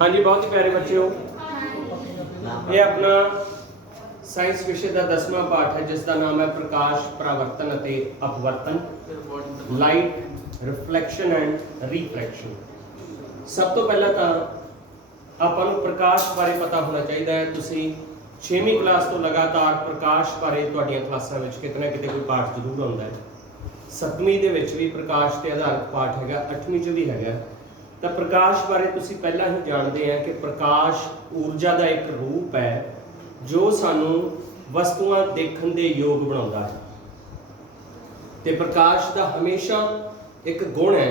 हाँ जी, बहुत ही प्यारे बच्चे हो। ये अपना साइंस विषय का 10वां पाठ है जिसका नाम है प्रकाश परावर्तन ਅਤੇ अपवर्तन, लाइट रिफ्लैक्शन एंड रिफ्रैक्शन। सब तो पहला तो ਆਪਾਂ ਨੂੰ प्रकाश बारे पता होना चाहिए है। तुसी 6वीं क्लास तो लगातार प्रकाश बारे ਤੁਹਾਡੀਆਂ ਕਲਾਸਾਂ ਵਿੱਚ ਕਿਤੇ ਨਾ ਕਿਤੇ ਕੋਈ ਪਾਠ ਜ਼ਰੂਰ ਆਉਂਦਾ ਹੈ। 7ਵੀਂ ਦੇ ਵਿੱਚ ਵੀ ਪ੍ਰਕਾਸ਼ ਤੇ ਆਧਾਰਿਤ ਪਾਠ ਹੈਗਾ, 8ਵੀਂ 'ਚ ਵੀ ਹੈਗਾ। ਤਾਂ ਪ੍ਰਕਾਸ਼ ਬਾਰੇ ਤੁਸੀਂ ਪਹਿਲਾਂ ਹੀ ਜਾਣਦੇ ਆ ਕਿ ਪ੍ਰਕਾਸ਼ ਊਰਜਾ ਦਾ ਇੱਕ ਰੂਪ ਹੈ ਜੋ ਸਾਨੂੰ ਵਸਤੂਆਂ ਦੇਖਣ ਦੇ ਯੋਗ ਬਣਾਉਂਦਾ ਹੈ। ਤੇ ਪ੍ਰਕਾਸ਼ ਦਾ ਹਮੇਸ਼ਾ ਇੱਕ ਗੁਣ ਹੈ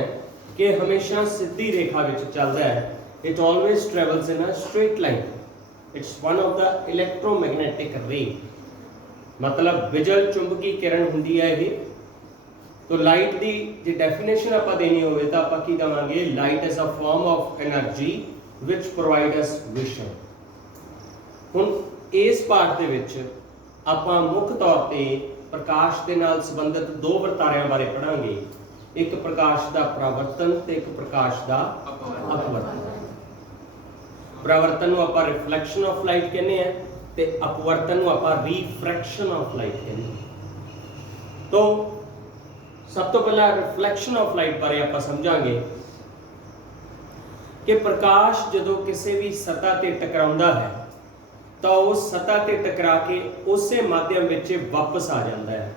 ਕਿ ਹਮੇਸ਼ਾ ਸਿੱਧੀ ਰੇਖਾ ਵਿੱਚ ਚੱਲਦਾ ਹੈ। It always travels in a straight line. It's one of the electromagnetic ray. मतलब विजल चुंबकी किरण ਹੁੰਦੀ ਹੈ ਇਹ। तो लाइट की जो डेफिनेशन आप देनी हो तो आप की देवांगे, light is a form of energy which provide us vision. हुण इस पाठ दे विच आपां मुख तौर पे प्रकाश के नाल संबंधित दो वर्तारियां बारे पढ़ांगे, एक प्रकाश का परावर्तन ते एक प्रकाश का अपवर्तन। परावर्तन नूं आपां रिफ्लैक्शन ऑफ लाइट कहने हैं ते अपवर्तन नूं आपां रिफ्रैक्शन ऑफ लाइट कहने हैं। तो सब तो पहला रिफ्लैक्शन ऑफ लाइट बारे आप समझांगे कि प्रकाश जो किसी भी सतह ते टकराउंदा है तो उस सतह ते टकरा के उस माध्यम विच वापस आ जाता है।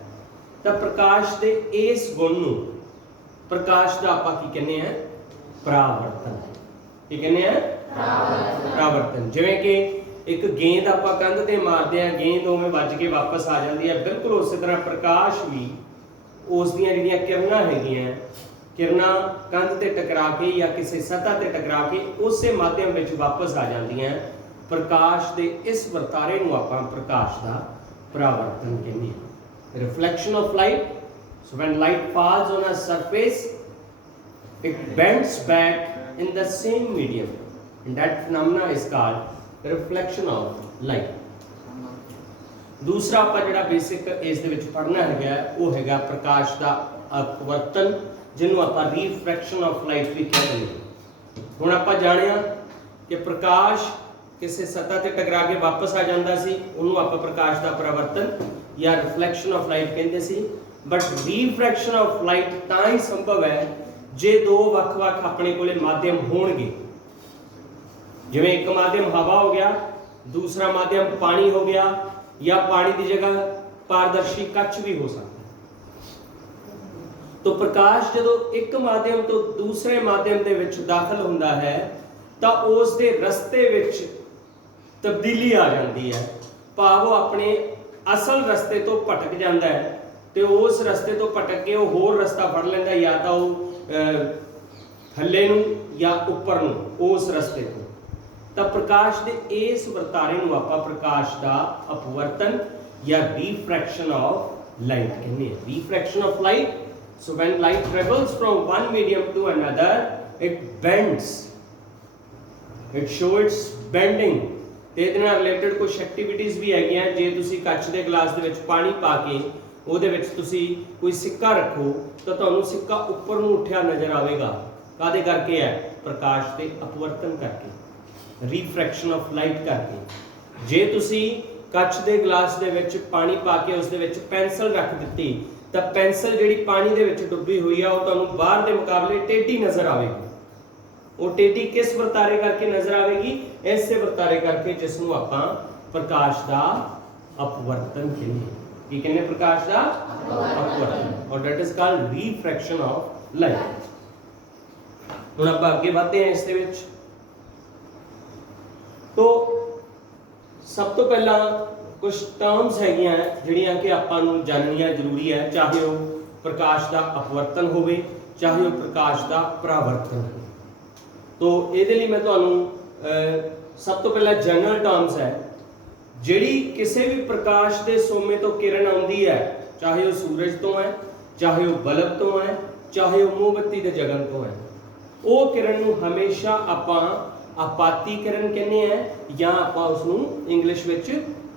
तो प्रकाश के इस गुण नूं प्रकाश का आपां की कहने हैं, परावर्तन। की कहने हैं? परावर्तन। जिवें कि एक गेंद आपां कंध ते मारदे हां, गेंद उवें वज के वापस आ जाती है, बिल्कुल उस तरह प्रकाश भी उस दियां जिहड़ियां किरणां हैगियां, किरणां कंध ते टकरा के या किसी सतह ते टकरा के उस माध्यम विच वापस आ जांदियां। प्रकाश के इस वर्तारे नूं आपां प्रकाश का परावर्तन कहने हैं। Reflection of light, so when light falls on a surface it bends back in the same medium and that phenomena is called reflection of light। दूसरा आप जो बेसिक इस पढ़ना है वो है प्रकाश का अपवर्तन, जिन्होंने आप रिफ्रैक्शन ऑफ लाइट भी कहते हैं। हुण आप जानिया कि प्रकाश किसी सतह से टकरा के वापस आ जाता सी, उन्होंने आप प्रकाश का परावर्तन या रिफ्लैक्शन ऑफ लाइट कहते सी। बट रिफ्रैक्शन ऑफ लाइट तां ही संभव है जे दो वख-वख अपने कोले माध्यम होणगे। जिवें एक माध्यम हवा हो गया, दूसरा माध्यम पानी हो गया, या पानी की जगह पारदर्शी कच्छ भी हो सकता है। तो प्रकाश जो एक माध्यम तो दूसरे माध्यम के विच दाखिल होता है तो उस दे रस्ते विच तब्दीली आ जाती है, भाव वो अपने असल रस्ते तो भटक जाता है तो उस रस्ते तो भटक के वो होर रस्ता फड़ लेंदा, या तो थल्ले नूं या उपर नूं उस रस्ते तो। तो प्रकाश के इस वर्तारे नूं आपां प्रकाश का अपवर्तन या रिफ्रैक्शन ऑफ लाइट कहते हैं। Refraction of light, so when light travels from one medium to another it bends, it show its bending. ते इहदे नाल रिलेटेड कुछ एक्टिविटीज़ भी हैगियां। जे तुसीं कच्च दे गिलास दे विच पानी पा के ਉਹਦੇ ਵਿੱਚ ਤੁਸੀਂ कोई सिक्का रखो तो ਤੁਹਾਨੂੰ सिक्का उपर ਨੂੰ उठिया नज़र आएगा। कादे करके है? प्रकाश के अपवर्तन करके, रिफ्रैक्शन ऑफ लाइट करके। जे तुसी कच्च दे गिलास दे विच पानी पा के उस दे विच पेंसिल रख दित्ती तो पेंसिल जिहड़ी पानी दे विच डुब्बी हुई है वो तुहानूं बाहर दे मुकाबले टेढ़ी नज़र आएगी। वो टेढ़ी किस वर्तारे करके नज़र आएगी? ऐसे वर्तारे करके जिसनूं आपां प्रकाश का अपवर्तन कहते हैं। की कहने? प्रकाश का अपवर्तन, और that is called refraction of light. हुण आपां अगे बढ़ते हैं इस दे विच। तो सब तो पहला कुछ टर्म्स हैगियां जिहड़ियां कि आपां नूं जाननियां जरूरी है, चाहे वो प्रकाश का अपवर्तन होवे चाहे वो प्रकाश का परावर्तन हो। तो इहदे लई मैं तुहानूं सब तो पहला जनरल टर्म्स है जिहड़ी किसी भी प्रकाश के सोमे तो किरण आउंदी है, चाहे वो सूरज तो है, चाहे वो बल्ब तो है, चाहे वो मोमबत्ती के जगन तो है, वो किरण नूं हमेशा आपां आपाती किरण कहने हैं या आपां उसनूं इंग्लिश विच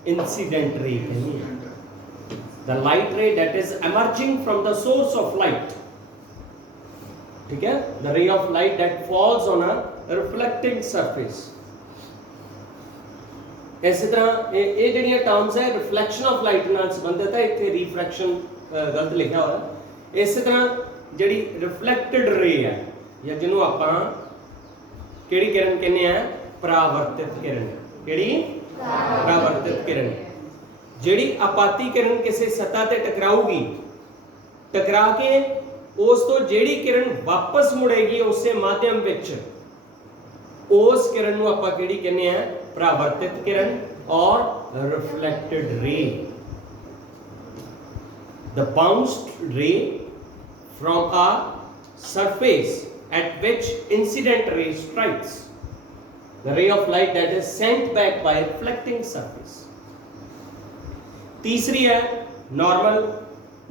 इंसीडेंट रे कहने हैं। द लाइट रे that is emerging from the source of light ठीक है, the ray of light that falls on a reflecting surface. इसी तरह ये ਜਿਹੜੀਆਂ टर्म्स है रिफ्लैक्शन ऑफ लाइट ਨਾਲ ਸੰਬੰਧਿਤ है, ਇੱਥੇ रिफ्रैक्शन गलत लिखा हुआ है। इसी तरह ਜਿਹੜੀ रिफ्लैक्टेड रे है या ਜਿਹਨੂੰ ਆਪਾਂ ਕਿਹੜੀ किरण ਕਹਿੰਦੇ ਆ, परावर्तित किरण। ਕਿਹੜੀ? परावर्तित किरण। ਜਿਹੜੀ ਆਪਾਤੀ किरण ਕਿਸੇ सतह ਤੇ ਟਕਰਾਊਗੀ, ਟਕਰਾ ਕੇ ਉਸ ਤੋਂ ਜਿਹੜੀ किरण ਵਾਪਸ ਮੁੜੇਗੀ ਉਸੇ ਮਾਧਿਅਮ ਵਿੱਚ, उस किरण ਨੂੰ ਆਪਾਂ ਕਿਹੜੀ ਕਹਿੰਦੇ ਆ, परावर्तित किरण और reflected ray. The bounced ray from a surface at which incident ray strikes, the ray of light that is sent back by reflecting surface। तीसरी है नॉर्मल।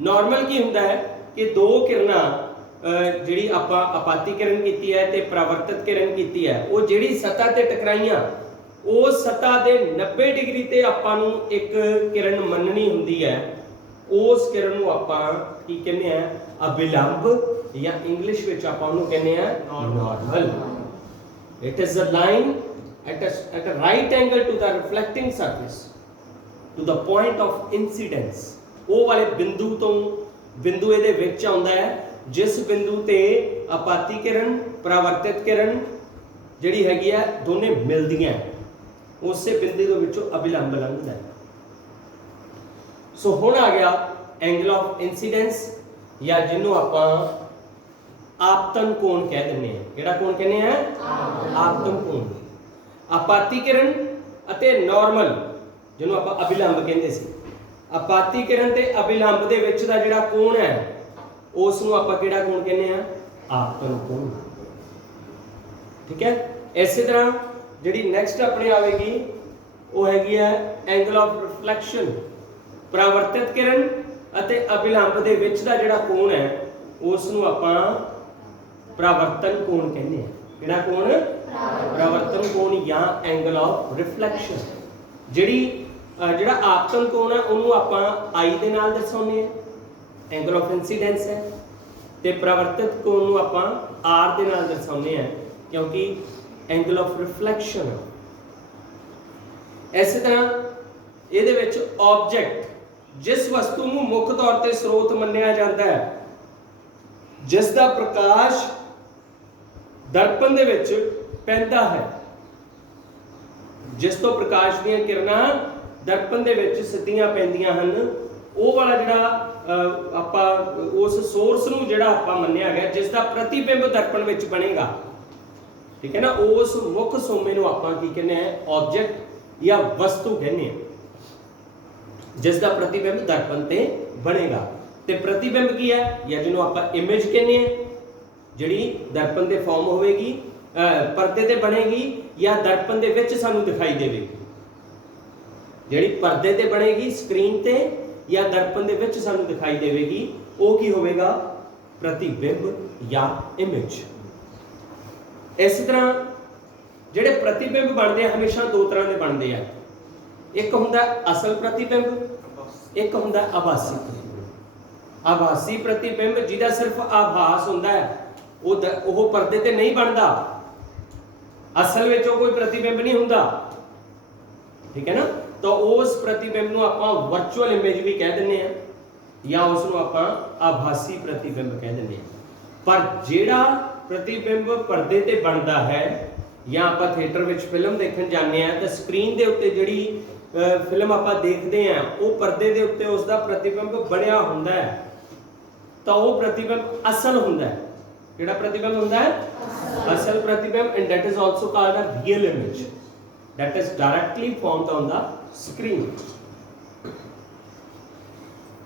नॉर्मल की ਹੁੰਦਾ है कि दो किरणा ਜਿਹੜੀ ਆਪਾਂ ਆਪਾਤੀ किरण ਕੀਤੀ ਹੈ ਤੇ ਪਰਾਵਰਤਿਤ किरण ਕੀਤੀ ਹੈ, ਉਹ ਜਿਹੜੀ ਸਤਹ ਤੇ ਟਕਰਾਈਆਂ, ਉਸ ਸਤਹ ਦੇ 90 ਡਿਗਰੀ ਤੇ ਆਪਾਂ ਨੂੰ ਇੱਕ किरण ਮੰਨਣੀ ਹੁੰਦੀ ਹੈ। ਉਸ किरण ਨੂੰ ਆਪਾਂ ਕੀ ਕਹਿੰਦੇ ਆ, ਅਭਿਲੰਬ, ਜਾਂ ਇੰਗਲਿਸ਼ ਵਿੱਚ ਆਪਾਂ ਉਹਨੂੰ ਕਹਿੰਦੇ ਆ normal. It is a line at a right angle to the reflecting surface to the point of incidence। ਉਹ ਵਾਲੇ ਬਿੰਦੂ ਤੋਂ, ਬਿੰਦੂ ਇਹਦੇ ਵਿੱਚ ਆਉਂਦਾ ਹੈ ਜਿਸ ਬਿੰਦੂ ਤੇ ਆਪਾਤੀ किरण ਪਰਾਵਰਤਿਤ किरण ਜਿਹੜੀ ਹੈਗੀ ਆ ਦੋਨੇ ਮਿਲਦੀਆਂ, ਉਸੇ ਬਿੰਦੂ ਦੇ ਵਿੱਚੋਂ ਅਭਿਲੰਬ ਲੰਘਦਾ ਹੈ। ਸੋ ਹੁਣ ਆ ਗਿਆ ਐਂਗਲ ਆਫ ਇਨਸੀਡੈਂਸ, ਜਾਂ ਜਿਹਨੂੰ ਆਪਾਂ ਆਪਤਨ ਕੋਣ ਕਹਿ ਦਿੰਦੇ ਆ। ਕਿਹੜਾ ਕੋਣ ਕਹਿੰਦੇ ਆ? ਆਪਤਨ ਕੋਣ। ਆਪਾਤੀ किरण ਅਤੇ ਨਾਰਮਲ, ਜਿਹਨੂੰ ਆਪਾਂ ਅਭਿਲੰਬ ਕਹਿੰਦੇ ਸੀ। ਆਪਾਤੀ किरण ਤੇ ਅਭਿਲੰਬ ਦੇ ਵਿੱਚ ਦਾ ਜਿਹੜਾ ਕੋਣ ਹੈ ਉਸ ਨੂੰ ਆਪਾਂ ਕਿਹੜਾ ਕੋਣ ਕਹਿੰਦੇ ਆ? ਆਪਤਨ ਕੋਣ। ਠੀਕ ਹੈ। ਇਸੇ ਤਰ੍ਹਾਂ ਜਿਹੜੀ ਨੈਕਸਟ ਆਪਣੇ ਆਵੇਗੀ ਉਹ ਹੈਗੀ ਹੈ ਐਂਗਲ ਆਫ ਰਿਫਲੈਕਸ਼ਨ। ਪਰਾਵਰਤਿਤ किरण ਅਤੇ ਅਭਿਲੰਬ ਦੇ ਵਿੱਚ ਦਾ ਜਿਹੜਾ ਕੋਣ ਹੈ ਉਸ ਨੂੰ ਆਪਾਂ ਪਰਾਵਰਤਨ ਕੋਣ ਕਹਿੰਦੇ ਆ। ਕਿਹੜਾ ਕੋਣ? ਪਰਾਵਰਤਨ ਕੋਣ ਜਾਂ ਐਂਗਲ ਆਫ ਰਿਫਲੈਕਸ਼ਨ। ਜਿਹੜਾ ਆਪਤਨ ਕੋਣ ਹੈ ਉਹਨੂੰ ਆਪਾਂ I ਦੇ ਨਾਲ ਦਰਸਾਉਂਦੇ ਆ, ਐਂਗਲ ਆਫ ਇਨਸੀਡੈਂਸ ਹੈ, ਤੇ ਪਰਾਵਰਤਿਤ ਕੋਣ ਨੂੰ ਆਪਾਂ R ਦੇ ਨਾਲ ਦਰਸਾਉਂਦੇ ਆ ਕਿਉਂਕਿ ਐਂਗਲ ਆਫ ਰਿਫਲੈਕਸ਼ਨ। ਇਸੇ ਤਰ੍ਹਾਂ ਇਹਦੇ ਵਿੱਚ ਆਬਜੈਕਟ, ਜਿਸ ਵਸਤੂ ਨੂੰ ਮੁੱਖ ਤੌਰ ਤੇ ਸਰੋਤ ਮੰਨਿਆ ਜਾਂਦਾ ਹੈ, ਜਿਸ ਦਾ ਪ੍ਰਕਾਸ਼ ਦਰਪਣ ਦੇ ਵਿੱਚ ਪੈਂਦਾ ਹੈ, ਜਿਸ ਤੋਂ ਪ੍ਰਕਾਸ਼ ਦੀਆਂ ਕਿਰਨਾਂ ਦਰਪਣ ਦੇ ਵਿੱਚ ਸਿੱਧੀਆਂ ਪੈਂਦੀਆਂ ਹਨ, ਉਹ ਵਾਲਾ ਜਿਹੜਾ ਆਪਾਂ ਉਸ ਸੋਰਸ ਨੂੰ ਜਿਹੜਾ ਆਪਾਂ ਮੰਨਿਆ ਗਿਆ ਜਿਸ ਦਾ ਪ੍ਰਤੀਬਿੰਬ ਦਰਪਣ ਵਿੱਚ ਬਣੇਗਾ। ਠੀਕ ਹੈ ਨਾ, ਉਸ ਮੁੱਖ ਸੋਮੇ ਨੂੰ ਆਪਾਂ ਕੀ ਕਹਿੰਦੇ ਆ? ਆਬਜੈਕਟ ਜਾਂ ਵਸਤੂ ਕਹਿੰਦੇ ਆ, ਜਿਸ ਦਾ ਪ੍ਰਤੀਬਿੰਬ ਦਰਪਣ ਤੇ ਬਣੇਗਾ। ਤੇ ਪ੍ਰਤੀਬਿੰਬ ਕੀ ਹੈ? ਜਾਂ ਜਿਹਨੂੰ ਆਪਾਂ ਇਮੇਜ ਕਹਿੰਦੇ ਆ, ਜਿਹੜੀ ਦਰਪਣ ਦੇ ਫਾਰਮ ਹੋਵੇਗੀ, ਪਰਦੇ ਤੇ ਬਣੇਗੀ ਜਾਂ ਦਰਪਣ ਦੇ ਵਿੱਚ ਸਾਨੂੰ ਦਿਖਾਈ ਦੇਵੇਗੀ। ਜਿਹੜੀ ਪਰਦੇ ਤੇ ਬਣੇਗੀ, ਸਕਰੀਨ ਤੇ ਜਾਂ ਦਰਪਣ ਦੇ ਵਿੱਚ ਸਾਨੂੰ ਦਿਖਾਈ ਦੇਵੇਗੀ, ਉਹ ਕੀ ਹੋਵੇਗਾ? ਪ੍ਰਤੀਬਿੰਬ ਜਾਂ ਇਮੇਜ। ਇਸ ਤਰ੍ਹਾਂ ਜਿਹੜੇ ਪ੍ਰਤੀਬਿੰਬ ਬਣਦੇ ਆ ਹਮੇਸ਼ਾ ਦੋ ਤਰ੍ਹਾਂ ਦੇ ਬਣਦੇ ਆ। ਇੱਕ ਹੁੰਦਾ ਅਸਲ ਪ੍ਰਤੀਬਿੰਬ, ਇੱਕ ਹੁੰਦਾ ਆਭਾਸੀ ਪ੍ਰਤੀਬਿੰਬ। ਆਭਾਸੀ ਪ੍ਰਤੀਬਿੰਬ ਜਿਹਦਾ ਸਿਰਫ ਆਭਾਸ ਹੁੰਦਾ ਹੈ, ਉਹ ਪਰਦੇ ਤੇ ਨਹੀਂ ਬਣਦਾ, ਅਸਲ ਵਿੱਚ ਉਹ ਕੋਈ ਪ੍ਰਤੀਬਿੰਬ ਨਹੀਂ ਹੁੰਦਾ। ਠੀਕ ਹੈ ਨਾ, ਤਾਂ ਉਸ ਪ੍ਰਤੀਬਿੰਬ ਨੂੰ ਆਪਾਂ ਵਰਚੁਅਲ ਇਮੇਜ ਵੀ ਕਹਿ ਦਿੰਦੇ ਆ ਜਾਂ ਉਸ ਨੂੰ ਆਪਾਂ ਆਭਾਸੀ ਪ੍ਰਤੀਬਿੰਬ ਕਹਿ ਦਿੰਦੇ ਆ। ਪਰ ਜਿਹੜਾ ਪ੍ਰਤੀਬਿੰਬ ਪਰਦੇ ਤੇ ਬਣਦਾ ਹੈ, ਜਾਂ ਆਪਾਂ ਥੀਏਟਰ ਵਿੱਚ ਫਿਲਮ ਦੇਖਣ ਜਾਂਦੇ ਆ ਤਾਂ ਸਕਰੀਨ ਦੇ ਉੱਤੇ ਜਿਹੜੀ ਫਿਲਮ ਆਪਾਂ ਦੇਖਦੇ ਆ ਉਹ ਪਰਦੇ ਦੇ ਉੱਤੇ ਉਸ ਦਾ ਪ੍ਰਤੀਬਿੰਬ ਬਣਿਆ ਹੁੰਦਾ ਹੈ, ਤਾਂ ਉਹ ਪ੍ਰਤੀਬਿੰਬ ਅਸਲ ਹੁੰਦਾ ਹੈ। ਕਿਹੜਾ ਪ੍ਰਤੀਬਿੰਬ ਹੁੰਦਾ ਹੈ? ਅਸਲ ਪ੍ਰਤੀਬਿੰਬ। And that is also called a real image that is directly formed on the screen।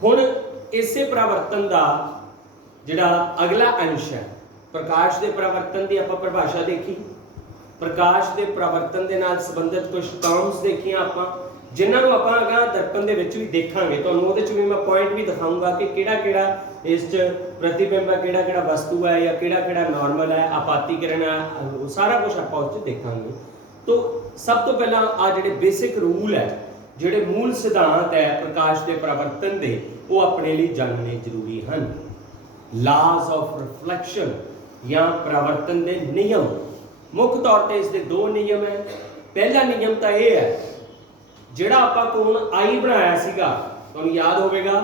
ਹੁਣ ਇਸੇ ਪਰਾਵਰਤਨ ਦਾ ਜਿਹੜਾ ਅਗਲਾ ਅੰਸ਼ ਹੈ, ਪ੍ਰਕਾਸ਼ ਦੇ ਪਰਾਵਰਤਨ ਦੀ ਆਪਾਂ ਪਰਿਭਾਸ਼ਾ ਦੇਖੀ, ਪ੍ਰਕਾਸ਼ ਦੇ ਪਰਾਵਰਤਨ ਦੇ ਨਾਲ ਸੰਬੰਧਿਤ ਕੁਝ ਟਰਮਸ ਦੇਖੀਆਂ ਆਪਾਂ, ਜਿਨ੍ਹਾਂ ਨੂੰ ਆਪਾਂ ਅਗਾਂਹ ਦਰਪਣ ਦੇ ਵਿੱਚ ਵੀ ਦੇਖਾਂਗੇ। ਤੁਹਾਨੂੰ ਉਹਦੇ 'ਚ ਵੀ ਮੈਂ ਪੁਆਇੰਟ ਵੀ ਦਿਖਾਊਂਗਾ ਕਿ ਕਿਹੜਾ ਇਸ 'ਚ ਪ੍ਰਤੀਬਿੰਬ ਹੈ, ਕਿਹੜਾ ਵਸਤੂ ਹੈ, ਜਾਂ ਕਿਹੜਾ ਨਾਰਮਲ ਹੈ, ਆਪਾਤੀ किरण ਹੈ, ਉਹ ਸਾਰਾ ਕੁਝ ਆਪਾਂ ਉਸ 'ਚ ਦੇਖਾਂਗੇ। तो सब तो पहला आ जिहड़े बेसिक रूल है, जिहड़े मूल सिद्धांत है प्रकाश के परावर्तन के, वो अपने लिए जानने जरूरी हैं। लॉज ऑफ रिफ्लैक्शन ਜਾਂ ਪਰਾਵਰਤਨ ਦੇ ਨਿਯਮ। ਮੁੱਖ ਤੌਰ ਤੇ ਇਸ ਦੇ ਦੋ ਨਿਯਮ ਹੈ। ਪਹਿਲਾ ਨਿਯਮ ਤਾਂ ਇਹ ਹੈ, ਜਿਹੜਾ ਆਪਾਂ ਕੋਣ I ਬਣਾਇਆ ਸੀਗਾ, ਤੁਹਾਨੂੰ ਯਾਦ ਹੋਵੇਗਾ,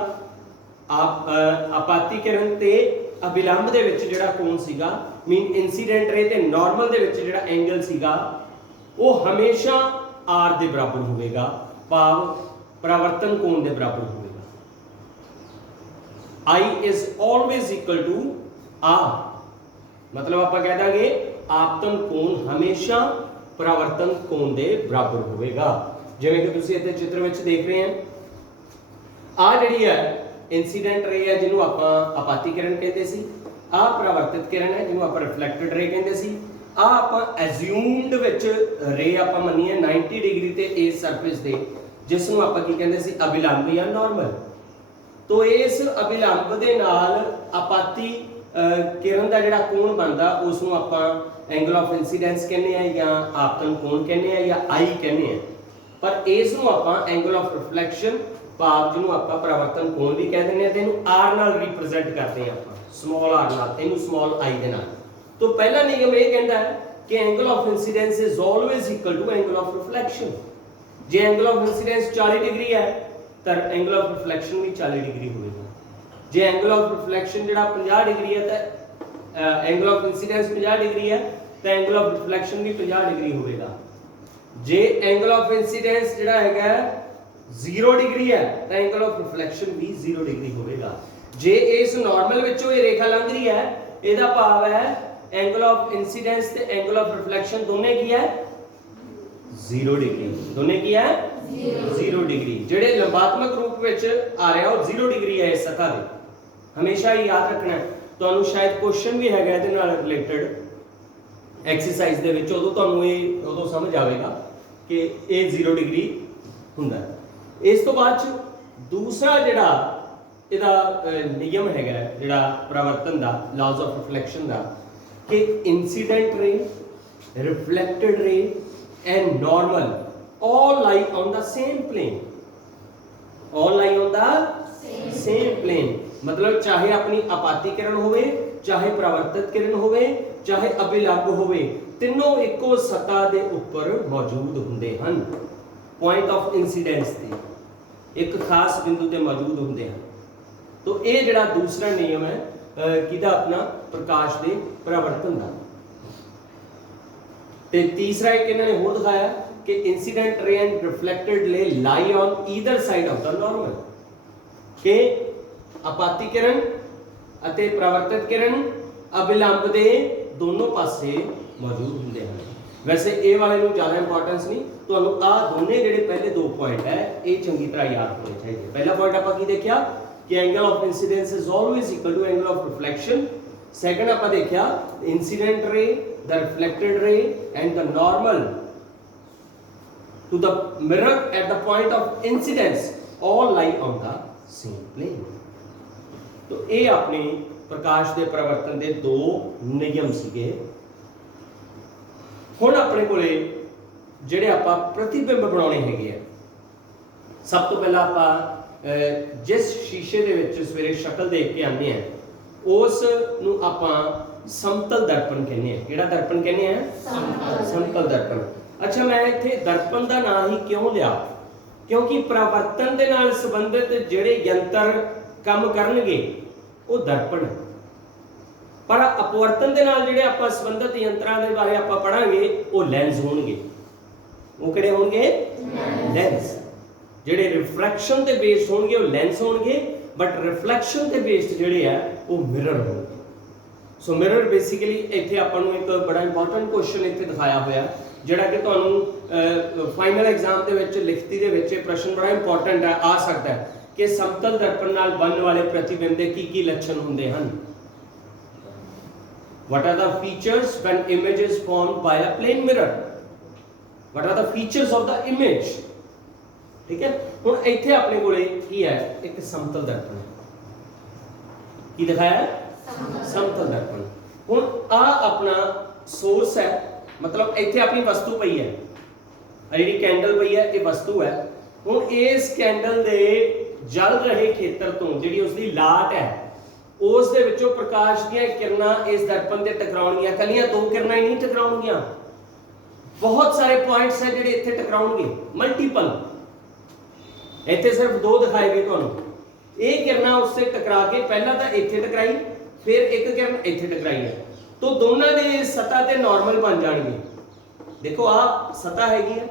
ਆਪਾਤੀਕਰਨ ਤੇ ਅਬਿਲੰਬ ਦੇ ਵਿੱਚ ਜਿਹੜਾ ਕੋਣ ਸੀਗਾ, ਮੀਨ ਇਨਸੀਡੈਂਟ ਰੇ ਤੇ ਨਾਰਮਲ ਦੇ ਵਿੱਚ ਜਿਹੜਾ ਐਂਗਲ ਸੀਗਾ, ਉਹ ਹਮੇਸ਼ਾ R ਦੇ ਬਰਾਬਰ ਹੋਵੇਗਾ, ਭਾਵ ਪਰਾਵਰਤਨ ਕੋਣ ਦੇ ਬਰਾਬਰ ਹੋਵੇਗਾ। I is always equal to R, मतलब ਆਪਾਂ ਕਹਿ ਦਾਂਗੇ ਆਪਤਨ ਕੋਣ ਹਮੇਸ਼ਾ ਪਰਾਵਰਤਨ ਕੋਣ ਦੇ ਬਰਾਬਰ ਹੋਵੇਗਾ। ਜਿਵੇਂ ਕਿ ਤੁਸੀਂ ਇੱਥੇ ਚਿੱਤਰ ਵਿੱਚ ਦੇਖ ਰਹੇ ਹੋ, ਆ ਜਿਹੜੀ ਹੈ ਇਨਸੀਡੈਂਟ ਰੇ ਹੈ ਜਿਹਨੂੰ ਆਪਾਂ ਆਪਾਤੀਕਰਨ ਕਹਿੰਦੇ ਸੀ, ਆ ਪਰਾਵਰਤਿਤ ਕਿਰਨ ਹੈ ਜਿਹਨੂੰ ਆਪਾਂ ਰਿਫਲੈਕਟਡ ਰੇ ਕਹਿੰਦੇ ਸੀ, ਆ ਆਪਾਂ ਐਜ਼ਿਊਮਡ ਵਿੱਚ ਰੇ ਆਪਾਂ ਮੰਨੀਏ 90 ਡਿਗਰੀ ਤੇ ਇਸ ਸਰਫੇਸ ਦੇ, ਜਿਸ ਨੂੰ ਆਪਾਂ ਕੀ ਕਹਿੰਦੇ ਸੀ, ਅਬਿਲੰਬ ਜਾਂ ਨਾਰਮਲ। ਤੋ ਇਸ ਅਬਿਲੰਬ ਦੇ ਨਾਲ ਆਪਾਤੀ ਕਿਰਨ ਦਾ ਜਿਹੜਾ ਕੋਣ ਬਣਦਾ ਉਸ ਨੂੰ ਆਪਾਂ ਐਂਗਲ ਆਫ ਇਨਸੀਡੈਂਸ ਕਹਿੰਦੇ ਆ ਜਾਂ ਆਪਤਨ ਕੋਣ ਕਹਿੰਦੇ ਆ ਜਾਂ I ਕਹਿੰਦੇ ਆ। ਪਰ ਇਸ ਨੂੰ ਆਪਾਂ ਐਂਗਲ ਆਫ ਰਿਫਲੈਕਸ਼ਨ ਭਾਵ ਜਿਹਨੂੰ ਆਪਾਂ ਪਰਾਵਰਤਨ ਕੋਣ ਵੀ ਕਹਿ ਦਿੰਦੇ ਆ ਤੇ ਇਹਨੂੰ R ਨਾਲ ਰਿਪਰੈਜ਼ੈਂਟ ਕਰਦੇ ਆ ਆਪਾਂ, ਸਮਾਲ r ਨਾਲ, ਇਹਨੂੰ ਸਮਾਲ I ਦੇ ਨਾਲ। ਤੋ ਪਹਿਲਾ ਨਿਯਮ ਇਹ ਕਹਿੰਦਾ ਹੈ ਕਿ angle of incidence is always equal to angle of reflection. ਜੇ ਐਂਗਲ ਆਫ ਇਨਸੀਡੈਂਸ 40 ਡਿਗਰੀ ਹੈ ਤਾਂ ਐਂਗਲ ਆਫ ਰਿਫਲੈਕਸ਼ਨ ਵੀ 40 ਡਿਗਰੀ ਹੋਵੇਗਾ। ਜੇ ਐਂਗਲ ਆਫ ਰਿਫਲੈਕਸ਼ਨ ਜਿਹੜਾ 50 ਡਿਗਰੀ ਹੈ ਤਾਂ ਐਂਗਲ ਆਫ ਇਨਸੀਡੈਂਸ 50 ਡਿਗਰੀ ਹੈ ਤਾਂ ਐਂਗਲ ਆਫ ਰਿਫਲੈਕਸ਼ਨ ਵੀ 50 ਡਿਗਰੀ ਹੋਵੇਗਾ। ਜੇ ਐਂਗਲ ਆਫ ਇਨਸੀਡੈਂਸ ਜਿਹੜਾ ਹੈਗਾ 0 ਡਿਗਰੀ ਹੈ ਤਾਂ ਐਂਗਲ ਆਫ ਰਿਫਲੈਕਸ਼ਨ ਵੀ 0 ਡਿਗਰੀ ਹੋਵੇਗਾ। ਜੇ ਇਸ ਨਾਰਮਲ ਵਿੱਚੋਂ ਇਹ ਰੇਖਾ ਲੰਘ ਰਹੀ ਹੈ, ਇਹਦਾ ਭਾਵ ਹੈ ਐਂਗਲ ਆਫ ਇਨਸੀਡੈਂਸ ਤੇ ਐਂਗਲ ਆਫ ਰਿਫਲੈਕਸ਼ਨ ਦੋਨੇ ਕੀ ਹੈ, 0 ਡਿਗਰੀ। ਦੋਨੇ ਕੀ ਹੈ, 0 ਡਿਗਰੀ। ਜਿਹੜੇ ਲੰਬਾਤਮਕ ਰੂਪ ਵਿੱਚ ਆ ਰਿਹਾ ਉਹ 0 ਡਿਗਰੀ ਹੈ ਇਸ ਸਤ੍ਹਾ ਦੇ, ਹਮੇਸ਼ਾ ਹੀ ਯਾਦ ਰੱਖਣਾ। ਤੁਹਾਨੂੰ ਸ਼ਾਇਦ ਕੁਐਸਚਨ ਵੀ ਹੈਗਾ ਇਹਦੇ ਨਾਲ ਰਿਲੇਟਡ ਐਕਸਰਸਾਈਜ਼ ਦੇ ਵਿੱਚ, ਉਦੋਂ ਤੁਹਾਨੂੰ ਇਹ ਉਦੋਂ ਸਮਝ ਆਵੇਗਾ ਕਿ ਇਹ 0 ਡਿਗਰੀ ਹੁੰਦਾ। ਇਸ ਤੋਂ ਬਾਅਦ ਚ ਦੂਸਰਾ ਜਿਹੜਾ ਇਹਦਾ ਨਿਯਮ ਹੈਗਾ ਜਿਹੜਾ ਪਰਾਵਰਤਨ ਦਾ, ਲਾਜ਼ ਆਫ ਰਿਫਲੈਕਸ਼ਨ ਦਾ, ਕਿ ਇਨਸੀਡੈਂਟ ਰੇ, ਰਿਫਲੈਕਟਡ ਰੇ and normal all lie on the same plane, all lie on the same plane। मतलब चाहे अपनी ਆਪਾਤੀਕਰਨ ਹੋਵੇ, ਚਾਹੇ ਪਰਾਵਰਤਿਤ ਕਿਰਨ ਹੋਵੇ, ਚਾਹੇ ਅਬਿਲੰਬ ਹੋਵੇ, ਤਿੰਨੋਂ ਇੱਕੋ ਸਤ੍ਹਾ ਦੇ ਉੱਪਰ ਮੌਜੂਦ ਹੁੰਦੇ ਹਨ। ਪੁਆਇੰਟ ਆਫ ਇਨਸੀਡੈਂਸ ਤੇ ਇੱਕ ਖਾਸ ਬਿੰਦੂ ਤੇ ਮੌਜੂਦ ਹੁੰਦੇ ਹਨ। ਤੋ ਇਹ ਜਿਹੜਾ ਦੂਸਰਾ ਨਿਯਮ ਹੈ ਕਿਹਦਾ, ਆਪਣਾ ਪ੍ਰਕਾਸ਼ ਦੇ ਪਰਾਵਰਤਨ ਦਾ। ਤੇ ਤੀਸਰਾ ਇੱਕ ਇਹਨਾਂ ਨੇ ਹੋਰ ਦਿਖਾਇਆ ਕਿ ਇਨਸੀਡੈਂਟ ਰੇ ਐਂਡ ਰਿਫਲੈਕਟਡ ਰੇ ਲਾਈ on either side of the normal, ਕਿ ਆਪਾਤੀਕਰਨ ਅਤੇ ਪਰਾਵਰਤਿਤ ਕਿਰਨ ਅਬਿਲੰਬ ਦੇ ਦੋਨੋਂ ਪਾਸੇ ਮੌਜੂਦ ਹੁੰਦੇ ਹਨ। ਵੈਸੇ ਇਹ ਵਾਲੇ ਨੂੰ ਜ਼ਿਆਦਾ ਇੰਪੋਰਟੈਂਸ ਨਹੀਂ, ਤੁਹਾਨੂੰ ਆਹ ਦੋਨੇ ਜਿਹੜੇ ਪਹਿਲੇ ਦੋ ਪੁਆਇੰਟ ਹੈ ਇਹ ਚੰਗੀ ਤਰ੍ਹਾਂ ਯਾਦ ਹੋਣੇ ਚਾਹੀਦੇ। ਪਹਿਲਾ ਪੁਆਇੰਟ ਆਪਾਂ ਕੀ ਦੇਖਿਆ ਕਿ angle of incidence is always equal to angle of reflection. Second ਆਪਾਂ ਦੇਖਿਆ ਇਨਸੀਡੈਂਟ ਰੇ, the reflected ray and the normal to the mirror at the point of incidence all lie on the same plane। तो ये अपने प्रकाश के परिवर्तन के दो नियम सीगे। हुण अपने कोले जिहड़े आपां प्रतिबिंब बनाउणे हैगे आ, सब तो पहला आपां जिस शीशे दे विच सवेरे शक्ल देख के आने हैं उस नूं आपां समतल दर्पण कहने हैं। किहड़ा दर्पण कहने हैं? समतल दर्पण। अच्छा, मैं इत्थे दर्पण का नाम ही क्यों लिया? क्योंकि परावर्तन दे नाल संबंधित जिहड़े यंत्र काम करनगे वो दर्पण है, पर अपवर्तन दे नाल जिहड़े आपां संबंधित यंत्रां दे बारे आपां पढ़ांगे वो लेंस होणगे। वो किहड़े होणगे? लेंस। जिहड़े रिफ्रैक्शन ते बेस्ड होणगे वो लेंस होणगे, बट रिफ्लैक्शन ते बेस्ड जिहड़े है वो मिरर होणगे। सो मिरर बेसिकली इत्थे आपां नूं एक बड़ा इंपॉर्टेंट क्वेश्चन इत्थे दिखाया होया जिहड़ा कि तुहानूं फाइनल एग्जाम दे विच लिखती दे विच प्रश्न बड़ा इंपॉर्टेंट है आ सकता है कि समतल दर्पण नाल बनने वाले प्रतिबिंब दे की लक्षण हुंदे हन। What are the features when image is formed by a plane mirror? What are the features of the image? ठीक है, हुण इत्थे अपने कोले की है एक समतल दर्पण की दिखाया है, समतल दर्पण। हुण आ अपना सोर्स है, मतलब इत्थे अपनी वस्तु पई है, जिहड़ी कैंडल पई है ये वस्तु है। हुण इस कैंडल दे जल रहे खेतर तो जिहड़ी उसदी लाट है ਉਸ ਦੇ ਵਿੱਚੋਂ ਪ੍ਰਕਾਸ਼ ਦੀਆਂ ਕਿਰਨਾਂ ਇਸ ਦਰਪਣ ਤੇ ਟਕਰਾਉਣਗੀਆਂ। ਕੱਲੀਆਂ ਦੋ ਕਿਰਨਾਂ ਹੀ ਨਹੀਂ ਟਕਰਾਉਣਗੀਆਂ, ਬਹੁਤ ਸਾਰੇ ਪੁਆਇੰਟਸ ਹੈ ਜਿਹੜੇ ਇੱਥੇ ਟਕਰਾਉਣਗੇ, ਮਲਟੀਪਲ। ਇੱਥੇ ਸਿਰਫ ਦੋ ਦਿਖਾਏ ਗਏ ਤੁਹਾਨੂੰ। ਇਹ ਕਿਰਨਾਂ ਉਸसे ਟਕਰਾ ਕੇ ਪਹਿਲਾਂ ਤਾਂ ਇੱਥੇ ਟਕਰਾਈ, ਫਿਰ ਇੱਕ ਕਿਰਨ ਇੱਥੇ ਟਕਰਾਈ ਹੈ, तो दोनों के सतह ते नॉर्मल बन जाएंगे। देखो आ सतह हैगी है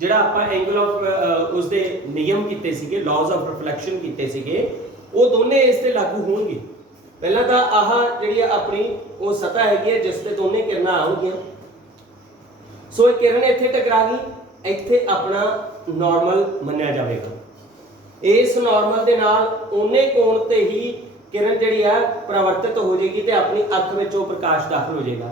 जिहड़ा आपां एंगल ऑफ उसदे नियम कीते सीगे, लॉज ऑफ रिफ्लैक्शन कीते सीगे, वो दोने इस ते लागू होणगे। पहला तो आह जिहड़ी अपनी वो सतह हैगी है जिस ते दोने किरणां आउणगीਆਂ। सो एक किरण इत्थे टकरा गई, इत्थे अपना नॉर्मल मन्निया जाएगा। इस नॉर्मल दे नाल ओने कोण ते ही किरण जिहड़ी है परावर्तित हो जाएगी ते अपनी अख विच वो प्रकाश दाखिल हो जाएगा।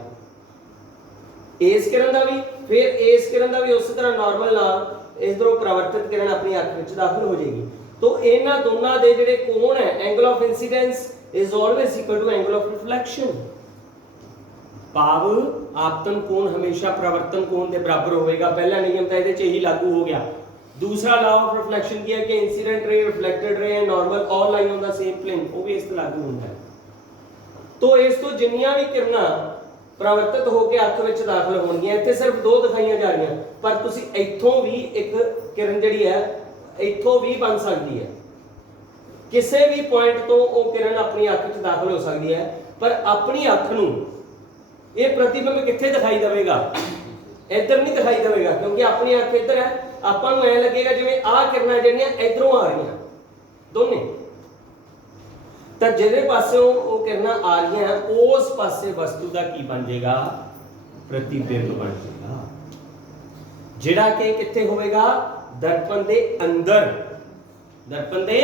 इस किरण का भी, फिर इस किरण का भी उस तरह नॉर्मल नाल इधरों परावर्तित किरण अपनी अख विच दाखिल हो जाएगी। तो इन्हां दोनों दे जिहड़े कोण है, angle of incidence is always equal to angle of reflection. भाव आपतन कोण हमेशा परावर्तन कोण के बराबर होगा। पहला नियम तो इहदे च यही लागू हो गया। दूसरा लॉ ऑफ रिफ्लेक्शन किया कि incident ray, reflected ray and normal all lie on the same plane, वो भी इस तरह लागू होता है। तो इस तो जिन्नियां भी किरणां परावर्तित होकर अख विच दाखिल होणगीਆਂ, ਇੱਥੇ सिर्फ दो दिखाईਆਂ जा रही, पर तुसी इत्थों भी एक किरण जिहड़ी है इत्थों भी बन सकती है। किसी भी पॉइंट तो वो किरण अपनी अख विच दाखिल हो सकती है, पर अपनी अख नूं ये प्रतिबिंब कित्थे दिखाई देवेगा? इधर नहीं दिखाई देवेगा, क्योंकि अपनी अख इधर है। आपां नूं ऐ लगेगा जिवें आह किरणां जिहड़ियां इधरों आ रहीआं दोने, तां जिहड़े पासों वो किरणां आ रहीआं उस पासे वस्तु का की बन जाएगा? प्रतिबिंब बन जाएगा, जिहड़ा कि कित्थे होवेगा? दर्पण दे अंदर। दर्पण दे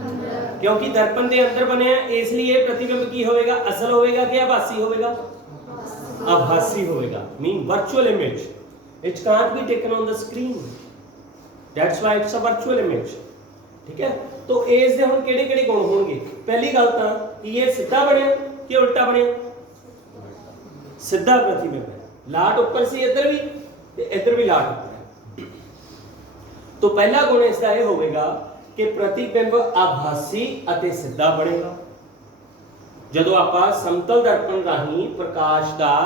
अंदर, क्योंकि दर्पण दे अंदर बने इसलिए प्रतिबिंब की होवेगा? असल होवेगा कि आभासी होवेगा? आभासी होवेगा, mean virtual image. It can't be taken on the screen. That's why it's a virtual image. ठीक है? तो इस दे हुण किहड़े-किहड़े गुण होणगे? पहली गल तां कि ये सीधा बनिया कि उल्टा बनिया? सीधा प्रतिबिंब है। लाट ऊपर सी इधर भी ते इधर भी लाट ऊपर है। तो पहला गुण इसका यह होगा कि प्रतिबिंब आभासी अते सीधा बनेगा जदों आपां समतल दर्पण राही प्रकाश का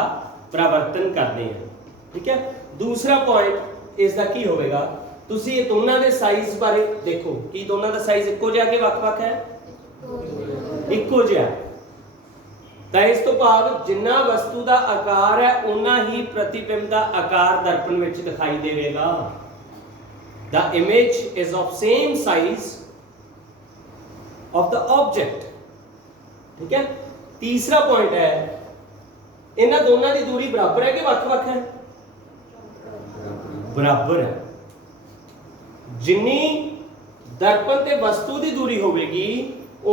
परावर्तन करते हैं। ठीक है? दूसरा पॉइंट इसका की होगा, तुसी ये दोनों के साइज बारे देखो कि दोनों का साइज इक्को जिहा कि वख-वख है? इक्को जिहा। तां इस तो भाव जिन्ना वस्तु का आकार है उन्ना ही प्रतिबिंब का आकार दर्पण विच दिखाई देगा। The image is of same size of the object। ठीक है? तीसरा पॉइंट है, इन्हां दोनों की दूरी बराबर है कि वख-वख है? बराबर है। जिन्नी दर्पण ते वस्तु की दूरी होगी